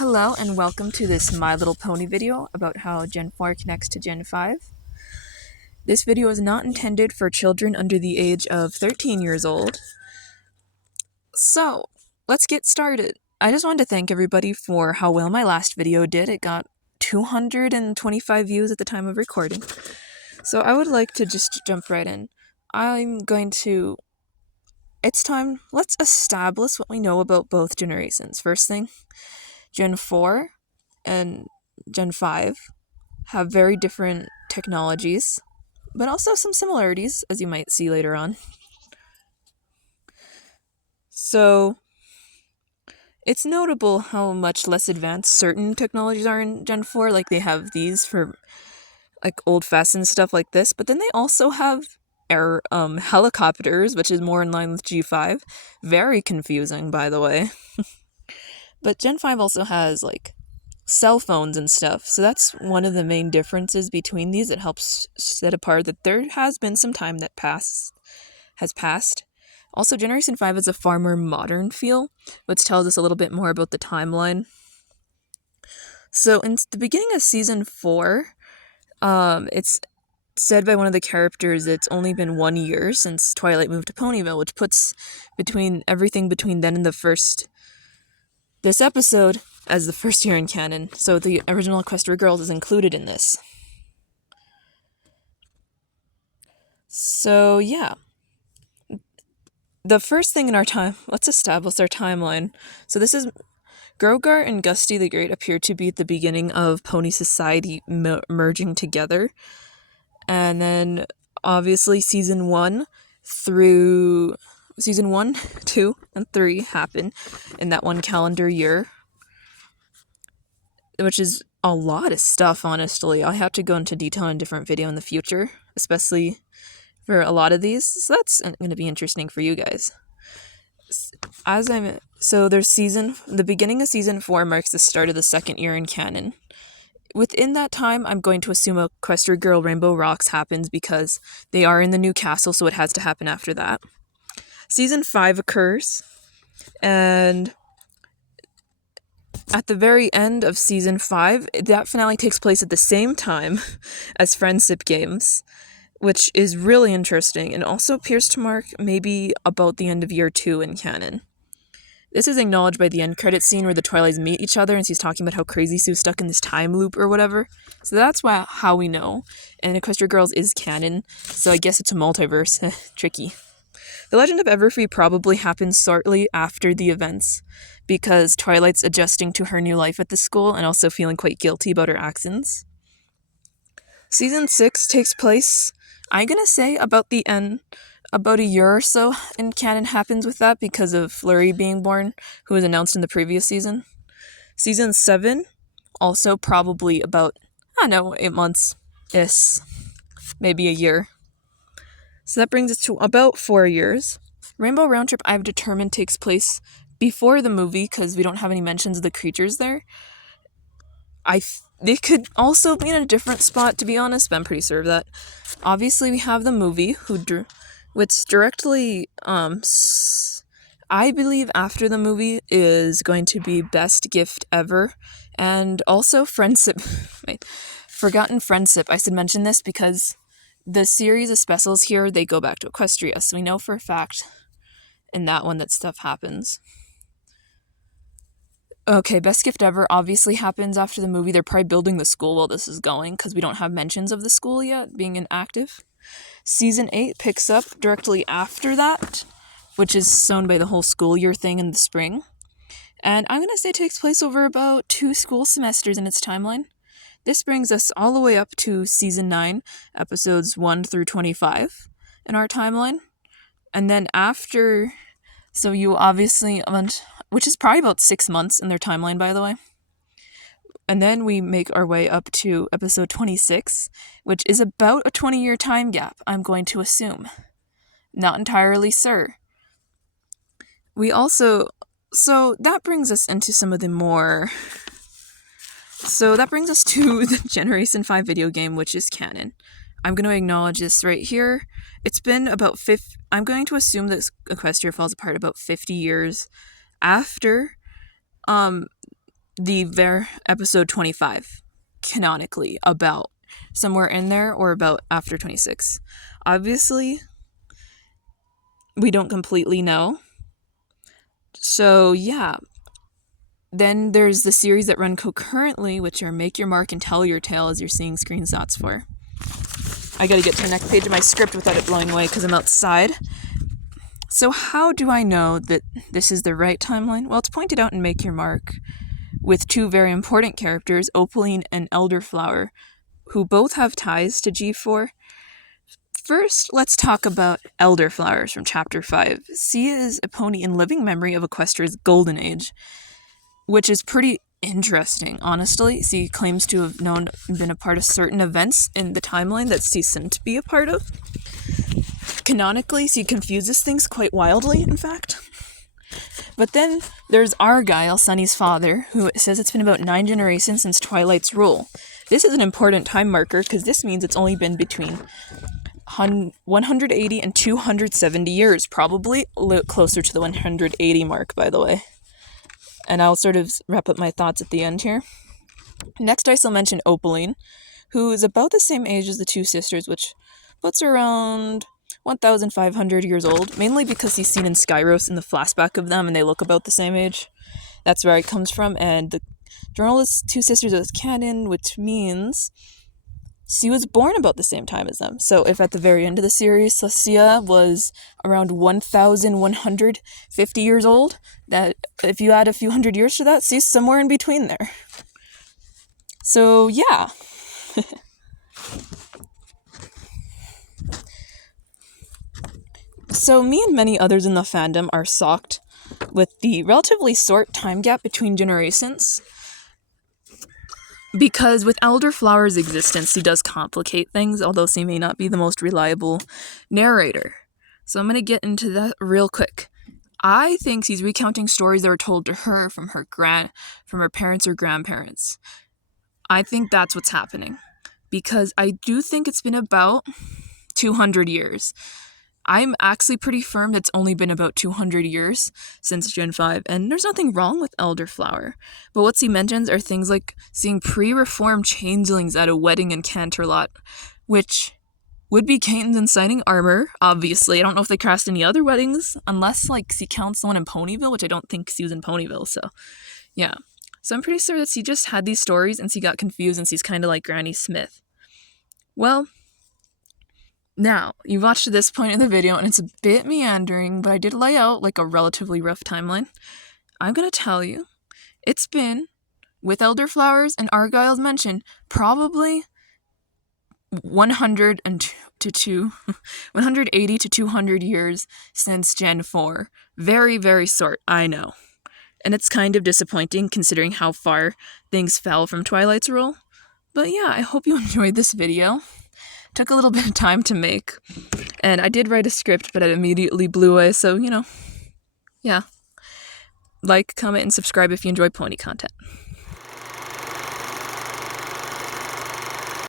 Hello and welcome to this My Little Pony video about how Gen 4 connects to Gen 5. This video is not intended for children under the age of 13 years old. So, let's get started. I just wanted to thank everybody for how well my last video did. It got 225 views at the time of recording. So I would like to just jump right in. It's time, let's establish what we know about both generations. First thing, Gen 4 and Gen 5 have very different technologies, but also some similarities, as you might see later on. So, it's notable how much less advanced certain technologies are in Gen 4, like they have these for like old-fashioned stuff like this, but then they also have helicopters, which is more in line with G5. Very confusing, by the way. But Gen 5 also has like cell phones and stuff, so that's one of the main differences between these. It helps set apart that there has been some time that has passed. Also, Generation 5 has a far more modern feel, which tells us a little bit more about the timeline. So in the beginning of Season 4, it's said by one of the characters it's only been 1 year since Twilight moved to Ponyville, which puts everything between then and this episode as the first year in canon, so the original Equestria Girls is included in this. So yeah. The first thing in our time, let's establish our timeline. So this is Grogar and Gusty the Great appear to be at the beginning of Pony Society merging together. And then obviously Season 1, 2, and 3 happen in that one calendar year, which is a lot of stuff, honestly. I'll have to go into detail in a different video in the future, especially for a lot of these. So that's going to be interesting for you guys. The beginning of Season 4 marks the start of the second year in canon. Within that time, I'm going to assume Equestria Girl Rainbow Rocks happens because they are in the new castle, so it has to happen after that. Season 5 occurs, and at the very end of Season 5, that finale takes place at the same time as Friendship Games, which is really interesting, and also appears to mark maybe about the end of Year 2 in canon. This is acknowledged by the end credit scene where the Twilights meet each other and she's talking about how crazy Sue's stuck in this time loop or whatever. So that's how we know. And Equestria Girls is canon, so I guess it's a multiverse. Tricky. The Legend of Everfree probably happens shortly after the events, because Twilight's adjusting to her new life at the school and also feeling quite guilty about her actions. Season 6 takes place, I'm gonna say, about the end. About a year or so in canon happens with that because of Flurry being born, who was announced in the previous season. Season 7, also probably about, 8 months-ish, maybe a year. So that brings us to about 4 years. Rainbow Round Trip, I've determined, takes place before the movie because we don't have any mentions of the creatures there. They could also be in a different spot, to be honest, but I'm pretty sure of that. Obviously, we have the movie, which directly, I believe after the movie is going to be Best Gift Ever, and also Friendship. Forgotten Friendship. I should mention this because the series of specials here, they go back to Equestria, so we know for a fact in that one that stuff happens. Okay, Best Gift Ever obviously happens after the movie. They're probably building the school while this is going, because we don't have mentions of the school yet being inactive. Season 8 picks up directly after that, which is shown by the whole school year thing in the spring. And I'm going to say it takes place over about 2 school semesters in its timeline. This brings us all the way up to Season 9, episodes 1 through 25 in our timeline. And then after, so you obviously, which is probably about 6 months in their timeline, by the way. And then we make our way up to episode 26, which is about a 20-year time gap, I'm going to assume. Not entirely sure. So that brings us into some of the more... So that brings us to the Generation 5 video game, which is canon. I'm going to acknowledge this right here. It's been about I'm going to assume that Equestria falls apart about 50 years after episode 25, canonically, about somewhere in there or about after 26. Obviously, we don't completely know. So, yeah. Then there's the series that run concurrently, which are Make Your Mark and Tell Your Tale, as you're seeing screenshots for. I gotta get to the next page of my script without it blowing away because I'm outside. So how do I know that this is the right timeline? Well, it's pointed out in Make Your Mark with two very important characters, Opaline and Elderflower, who both have ties to G4. First, let's talk about Elderflowers from Chapter 5. She is a pony in living memory of Equestria's golden age, which is pretty interesting, honestly. She claims to have been a part of certain events in the timeline that she shouldn't be a part of. Canonically, she confuses things quite wildly, in fact. But then there's Argyle, Sunny's father, who says it's been about 9 generations since Twilight's rule. This is an important time marker because this means it's only been between 180 and 270 years, probably a little closer to the 180 mark, by the way. And I'll sort of wrap up my thoughts at the end here. Next, I shall mention Opaline, who is about the same age as the two sisters, which puts her around 1,500 years old, mainly because he's seen in Skyros in the flashback of them, and they look about the same age. That's where it comes from, and the journal is two sisters as canon, which means she was born about the same time as them. So if at the very end of the series, Cecilia was around 1,150 years old, that if you add a few hundred years to that, she's somewhere in between there. So yeah. So me and many others in the fandom are shocked with the relatively short time gap between generations. Because with Elderflower's existence, she does complicate things, although she may not be the most reliable narrator. So I'm going to get into that real quick. I think she's recounting stories that were told to her from her parents or grandparents. I think that's what's happening. Because I do think it's been about 200 years. I'm actually pretty firm it's only been about 200 years since Gen 5, and there's nothing wrong with Elderflower. But what she mentions are things like seeing pre-reformed changelings at a wedding in Canterlot, which would be Caitlin's inciting armor, obviously. I don't know if they crashed any other weddings, unless, she counts the one in Ponyville, which I don't think she was in Ponyville, so, yeah. So I'm pretty sure that she just had these stories, and she got confused, and she's kind of like Granny Smith. Well, now, you've watched to this point in the video, and it's a bit meandering, but I did lay out, a relatively rough timeline. I'm going to tell you, it's been, with Elderflowers and Argyle's mention, probably 180 to 200 years since Gen 4. Very, very short, I know. And it's kind of disappointing considering how far things fell from Twilight's rule. But yeah, I hope you enjoyed this video. Took a little bit of time to make, and I did write a script, but it immediately blew away, so, yeah. Like, comment, and subscribe if you enjoy pony content.